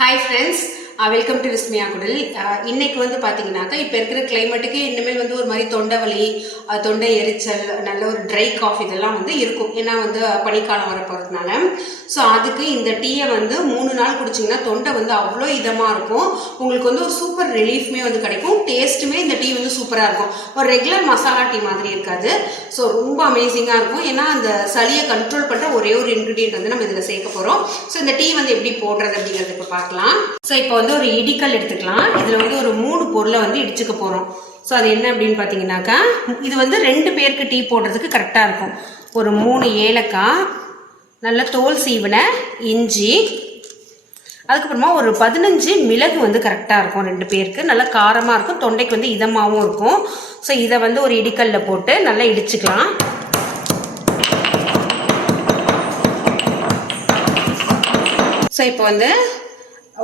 Hi friends, welcome to Vismaya குடல். இன்னைக்கு வந்து பார்த்தீங்கன்னாக்கா இப்போ இருக்கிற கிளைமேட்டுக்கு இனிமேல் வந்து ஒரு மாதிரி தொண்டை வலி, தொண்டை எரிச்சல், நல்ல ஒரு ட்ரை காஃப் இதெல்லாம் வந்து இருக்கும். ஏன்னா வந்து பனிக்காலம் வர போகிறதுனால. ஸோ அதுக்கு இந்த டீயை வந்து 3 நாள் குடிச்சிங்கன்னா தொண்டை வந்து அவ்வளோ இதமாக இருக்கும். உங்களுக்கு வந்து ஒரு சூப்பர் ரிலீஃப்மே வந்து கிடைக்கும். டேஸ்ட்டுமே இந்த டீ வந்து சூப்பராக இருக்கும். ஒரு ரெகுலர் மசாலா டீ மாதிரி இருக்காது. ஸோ ரொம்ப அமேசிங்காக இருக்கும். ஏன்னா அந்த சளியை கண்ட்ரோல் பண்ணுற ஒரே ஒரு இன்க்ரீடியன்ட் வந்து நம்ம இதில் சேர்க்க போகிறோம். ஸோ இந்த டீ வந்து எப்படி போடுறது அப்படிங்கிறது இப்போ பார்க்கலாம். ஸோ இப்போ வந்து ஒரு இடிக்கல் எடுத்துக்கலாம். இதில் வந்து ஒரு 3 பொருளை வந்து இடிச்சுக்க போகிறோம். ஸோ அது என்ன அப்படின்னு பார்த்தீங்கன்னாக்கா, இது வந்து 2 பேருக்கு டீ போடுறதுக்கு கரெக்டாக இருக்கும். ஒரு 3 ஏலக்காய், நல்ல தோல் சீவின இஞ்சி, அதுக்கப்புறமா ஒரு 15 மிளகு வந்து கரெக்டாக இருக்கும். 2 பேருக்கு நல்லா காரமாக இருக்கும், தொண்டைக்கு வந்து இதமாகவும் இருக்கும். ஸோ இதை வந்து ஒரு இடிக்கல்ல போட்டு நல்லா இடிச்சுக்கலாம். ஸோ இப்போ வந்து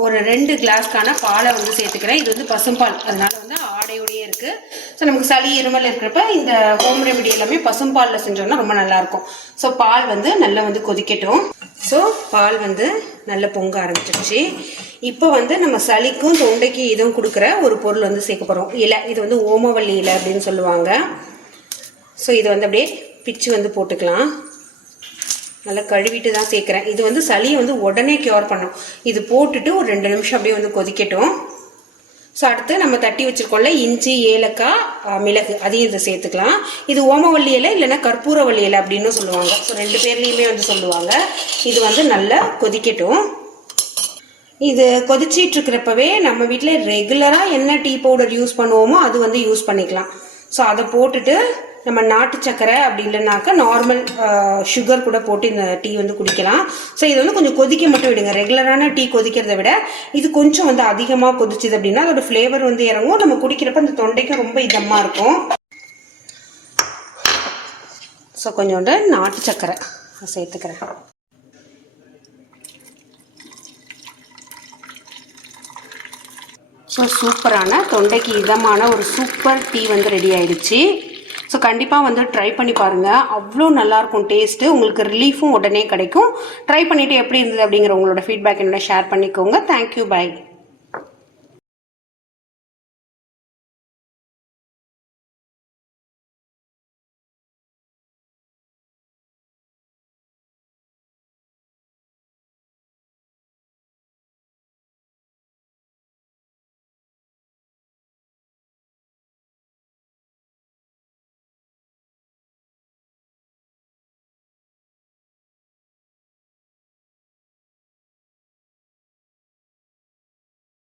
ஒரு 2 கிளாஸ்க்கான பாலை வந்து சேர்த்துக்கிறேன். இது வந்து பசும்பால், அதனால வந்து ஆடையோடையே இருக்கு. ஸோ நமக்கு சளி இருமல் இருக்கிறப்ப இந்த ஹோம் ரெமெடி எல்லாமே பசும்பாலில் செஞ்சோம்னா ரொம்ப நல்லா இருக்கும். ஸோ பால் வந்து நல்லா வந்து கொதிக்கட்டும். ஸோ பால் வந்து நல்லா பொங்க ஆரம்பிச்சிருச்சு. இப்போ வந்து நம்ம சளிக்கும் தொண்டைக்கு இதுவும் கொடுக்குற ஒரு பொருள் வந்து சேர்க்க போகிறோம். இலை, இது வந்து ஓமவல்லி இலை அப்படின்னு சொல்லுவாங்க. ஸோ இதை வந்து அப்படியே பிச்சு வந்து போட்டுக்கலாம். நல்லா கழுவிட்டு தான் சேர்க்குறேன். இது வந்து சளியை வந்து உடனே கியூர் பண்ணும். இது போட்டுட்டு ஒரு 2 நிமிஷம் அப்படியே வந்து கொதிக்கட்டும். ஸோ அடுத்து நம்ம தட்டி வச்சிருக்கோம்ல இஞ்சி, ஏலக்காய், மிளகு, அதையும் இதை சேர்த்துக்கலாம். இது ஓமவல்லி இலை இல்லைன்னா கற்பூரவல்லி இலை அப்படின்னு சொல்லுவாங்க. ஸோ 2 பேர்லையுமே வந்து சொல்லுவாங்க. இது வந்து நல்லா கொதிக்கட்டும். இது கொதிச்சிட்டு இருக்கிறப்பவே நம்ம வீட்டில் ரெகுலராக என்ன டீ பவுடர் யூஸ் பண்ணுவோமோ அது வந்து யூஸ் பண்ணிக்கலாம். ஸோ அதை போட்டுட்டு நம்ம நாட்டு சக்கரை அப்படி இல்லைனாக்கா நார்மல் சுகர் கூட போட்டு இந்த டீ வந்து குடிக்கலாம். ஸோ இது வந்து கொஞ்சம் கொதிக்க மட்டும் விடுங்க. ரெகுலரான டீ கொதிக்கிறத விட இது கொஞ்சம் வந்து அதிகமாக கொதிச்சுது அப்படின்னா அதோட ஃப்ளேவர் வந்து இறங்கும். நம்ம குடிக்கிறப்ப அந்த தொண்டைக்கு ரொம்ப இதமாக இருக்கும். ஸோ கொஞ்சோண்டு நாட்டு சக்கரை சேர்த்துக்கிறேன். ஸோ சூப்பரான தொண்டைக்கு இதமான ஒரு சூப்பர் டீ வந்து ரெடி ஆயிடுச்சு. ஸோ கண்டிப்பாக வந்து ட்ரை பண்ணி பாருங்கள். அவ்வளோ நல்லாயிருக்கும் டேஸ்ட்டு. உங்களுக்கு ரிலீஃபும் உடனே கிடைக்கும். ட்ரை பண்ணிவிட்டு எப்படி இருந்தது அப்படிங்கிற உங்களோட ஃபீட்பேக் என்னோட ஷேர் பண்ணிக்கோங்க. Thank you, by.